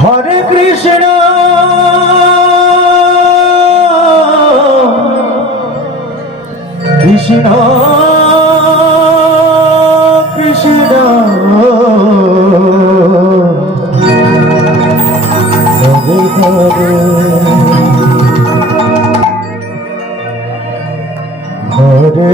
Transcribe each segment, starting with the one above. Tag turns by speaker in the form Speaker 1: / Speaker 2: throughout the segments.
Speaker 1: Hare Krishna. Krishna Krishna. Hare Hare.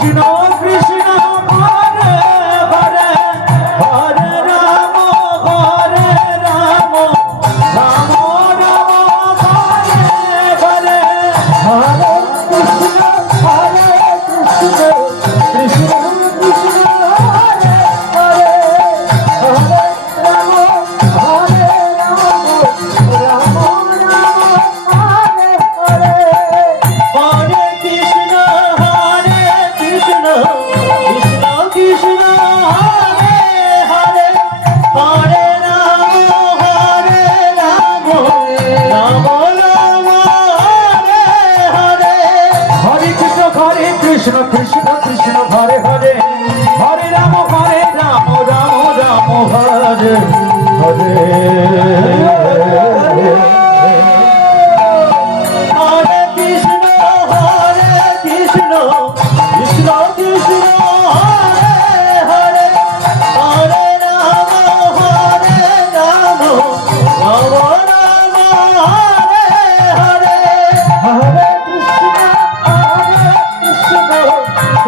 Speaker 1: Krishna